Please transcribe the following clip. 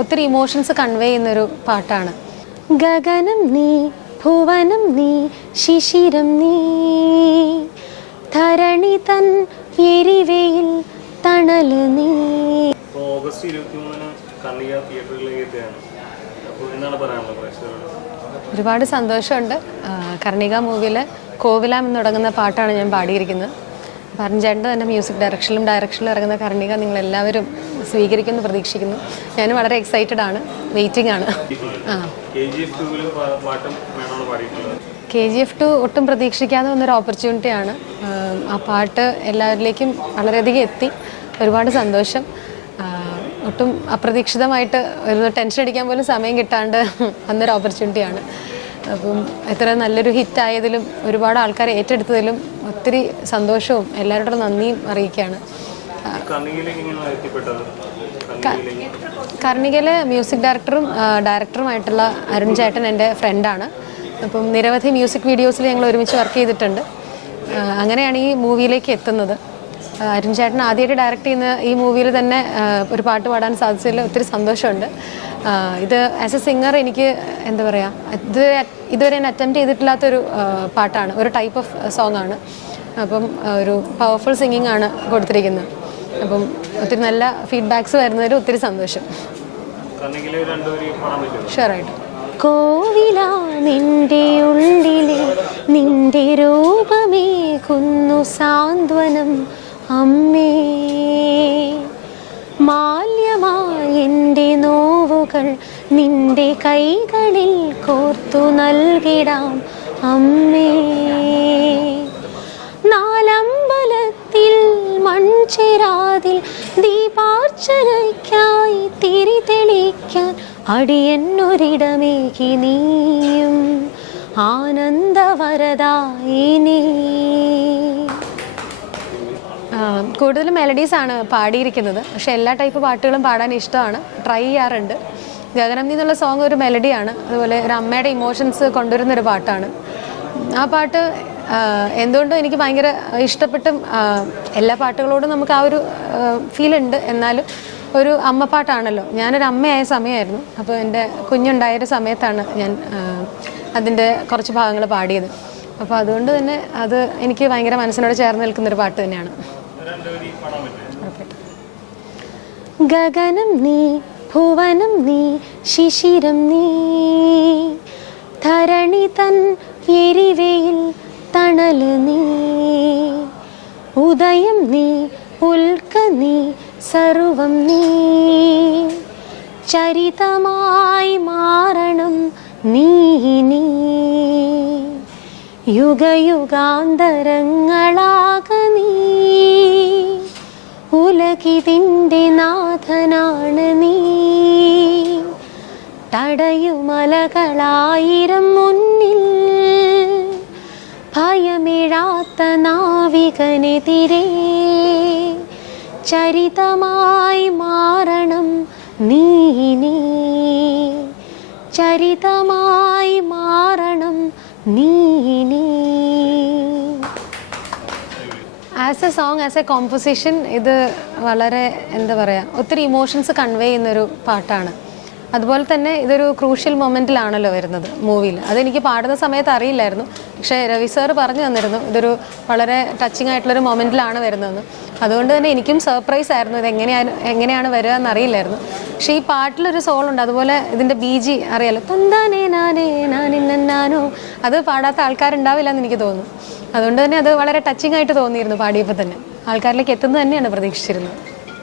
ഒത്തിരി emotions convey ചെയ്യുന്നൊരു പാട്ടാണ്. ഗഗനം നീ ഭുവനം നീ ശിശിരം നീ. ധരണി തൻ എരിവയിൽ തണൽ നീ. ഇപ്പോൾ ഓഗസ്റ്റ് ഇരുപത്തി മൂന്നിന് കണ്ണിക തിയേറ്ററിലേക്ക് എത്തുകയാണ് അപ്പോൾ എന്താണ് പറയാനുള്ളത് പ്രേക്ഷകരോട്? ഒരുപാട് സന്തോഷമുണ്ട്. കർണിക മൂവിയിൽ കോവിലാം എന്ന് തുടങ്ങുന്ന പാട്ടാണ് ഞാൻ പാടിയിരിക്കുന്നത്. പറഞ്ഞേട്ടന്റെ തന്നെ മ്യൂസിക് ഡയറക്ഷനിലും ഡയറക്ഷനിലും ഇറങ്ങുന്ന കർണിക നിങ്ങളെല്ലാവരും സ്വീകരിക്കുമെന്ന് പ്രതീക്ഷിക്കുന്നു. ഞാൻ വളരെ എക്സൈറ്റഡ് ആണ്. വെയിറ്റിംഗ് ആണ്. കെ ജി എഫ് ടു ഒട്ടും പ്രതീക്ഷിക്കാതെ വന്നൊരു ഓപ്പർച്യൂണിറ്റിയാണ് ആ പാട്ട് എല്ലാവരിലേക്കും വളരെയധികം എത്തി. ഒരുപാട് സന്തോഷം. ഒട്ടും അപ്രതീക്ഷിതമായിട്ട് ഒരു ടെൻഷൻ അടിക്കാൻ പോലും സമയം കിട്ടാണ്ട് വന്നൊരു ഓപ്പർച്യൂണിറ്റിയാണ് അപ്പം എത്ര നല്ലൊരു ഹിറ്റായതിലും ഒരുപാട് ആൾക്കാർ ഏറ്റെടുത്തതിലും ഒത്തിരി സന്തോഷവും എല്ലാവരുടെ നന്ദിയും അറിയിക്കുകയാണ്. കർണികയിലെ മ്യൂസിക് ഡയറക്ടറും ഡയറക്ടറുമായിട്ടുള്ള അരുൺ ചേട്ടൻ എന്റെ ഫ്രണ്ടാണ്. അപ്പം നിരവധി മ്യൂസിക് വീഡിയോസിൽ ഞങ്ങൾ ഒരുമിച്ച് വർക്ക് ചെയ്തിട്ടുണ്ട്. അങ്ങനെയാണ് ഈ മൂവിയിലേക്ക് എത്തുന്നത്. അരുൺ ചേട്ടൻ ആദ്യമായിട്ട് ഡയറക്റ്റ് ചെയ്യുന്ന ഈ മൂവിയിൽ തന്നെ ഒരു പാട്ട് പാടാൻ സാധിച്ചതിൽ ഒത്തിരി സന്തോഷമുണ്ട്. ഇത് ആസ് എ സിംഗർ എനിക്ക് എന്താ പറയുക ഇത് ഇതുവരെ ഞാൻ അറ്റംപ്റ്റ് ചെയ്തിട്ടില്ലാത്തൊരു പാട്ടാണ്. ഒരു ടൈപ്പ് ഓഫ് സോങ് ആണ്. അപ്പം ഒരു പവർഫുൾ സിംഗിങ് ആണ് കൊടുത്തിരിക്കുന്നത്. അപ്പം ഒത്തിരി നല്ല ഫീഡ്ബാക്സ് വരുന്നതിൽ ഒത്തിരി സന്തോഷം. ഷുവറായിട്ടും കോവില നിന്റെ ഉള്ളിലെ നിന്റെ രൂപമേകുന്നു സാന്ത്വനം അമ്മേ. മാല്യമായി എന്റെ നോവുകൾ നിന്റെ കൈകളിൽ കോർത്തു നൽകിടാം അമ്മേ. മൺചേരാതിൽ ദീപാർച്ചനയ്ക്കായി തിരി തെളിക്കാൻ അടിയന്നൊരിടമേകി നീയും. ആനന്ദവരദായി നീ. കൂടുതലും മെലഡീസ് ആണ് പാടിയിരിക്കുന്നത്. പക്ഷെ എല്ലാ ടൈപ്പ് പാട്ടുകളും പാടാൻ ഇഷ്ടമാണ്. ട്രൈ ചെയ്യാറുണ്ട്. ഗഗനം എന്നുള്ള സോങ് ഒരു മെലഡിയാണ് അതുപോലെ ഒരു അമ്മയുടെ ഇമോഷൻസ് കൊണ്ടുവരുന്ന ഒരു പാട്ടാണ്. ആ പാട്ട് എന്തുകൊണ്ടും എനിക്ക് ഭയങ്കര ഇഷ്ടപ്പെട്ടും എല്ലാ പാട്ടുകളോടും നമുക്ക് ആ ഒരു ഫീൽ ഉണ്ട്. എന്നാലും ഒരു അമ്മ പാട്ടാണല്ലോ. ഞാനൊരു അമ്മയായ സമയമായിരുന്നു അപ്പോൾ എന്റെ കുഞ്ഞുണ്ടായൊരു സമയത്താണ് ഞാൻ അതിന്റെ കുറച്ച് ഭാഗങ്ങൾ പാടിയത്. അപ്പോൾ അതുകൊണ്ട് തന്നെ അത് എനിക്ക് ഭയങ്കര മനസ്സിനോട് ചേർന്ന് നിൽക്കുന്നൊരു പാട്ട് തന്നെയാണ്. ഗഗനം നീ ഭുവനം നീ ശിശിരം നീ ധരണി തൻ എരിവയിൽ തണൽ നീ ഉദയം നീ ഉൽക്ക നീ സർവം നീ. ചരിതമായി മാറണം നീ നീ യുഗയുഗാന്തരങ്ങളാക നീ. ഉലകിതിന്റെ നാഥനാണ് നീ. തടയുമലകളായിരം മുന്നിൽ ഭയമിഴാത്ത നാവികനെതിരെ ചരിതമായി മാറണം നീ നീ ചരിതമായി മാറണം നീ നീ as a song as a composition ഇത് വളരെ എന്താ പറയുക ഒത്തിരി ഇമോഷൻസ് കൺവേ ചെയ്യുന്നൊരു പാട്ടാണ്. അതുപോലെ തന്നെ ഇതൊരു ക്രൂഷ്യൽ മൊമെന്റിലാണല്ലോ വരുന്നത് മൂവിയിൽ അതെനിക്ക് പാടുന്ന സമയത്ത് അറിയില്ലായിരുന്നു. പക്ഷേ രവി സാർ പറഞ്ഞു തന്നിരുന്നു ഇതൊരു വളരെ ടച്ചിങ് ആയിട്ടുള്ളൊരു മൊമെന്റിലാണ് വരുന്നതെന്ന്. അതുകൊണ്ട് തന്നെ എനിക്കും സർപ്രൈസ് ആയിരുന്നു ഇത് എങ്ങനെയാണ് എങ്ങനെയാണ് വരിക എന്നറിയില്ലായിരുന്നു. പക്ഷേ ഈ പാട്ടിലൊരു സോളുണ്ട് അതുപോലെ ഇതിന്റെ ബി ജി അറിയാലോ തന്താനേ അത് പാടാത്ത ആൾക്കാരുണ്ടാവില്ല എന്ന് എനിക്ക് തോന്നുന്നു. അതുകൊണ്ട് തന്നെ അത് വളരെ ടച്ചിങ് ആയിട്ട് തോന്നിയിരുന്നു പാടിയപ്പോൾ തന്നെ. ആൾക്കാരിലേക്ക് എത്തുന്നത് തന്നെയാണ് പ്രതീക്ഷിച്ചിരുന്നത്.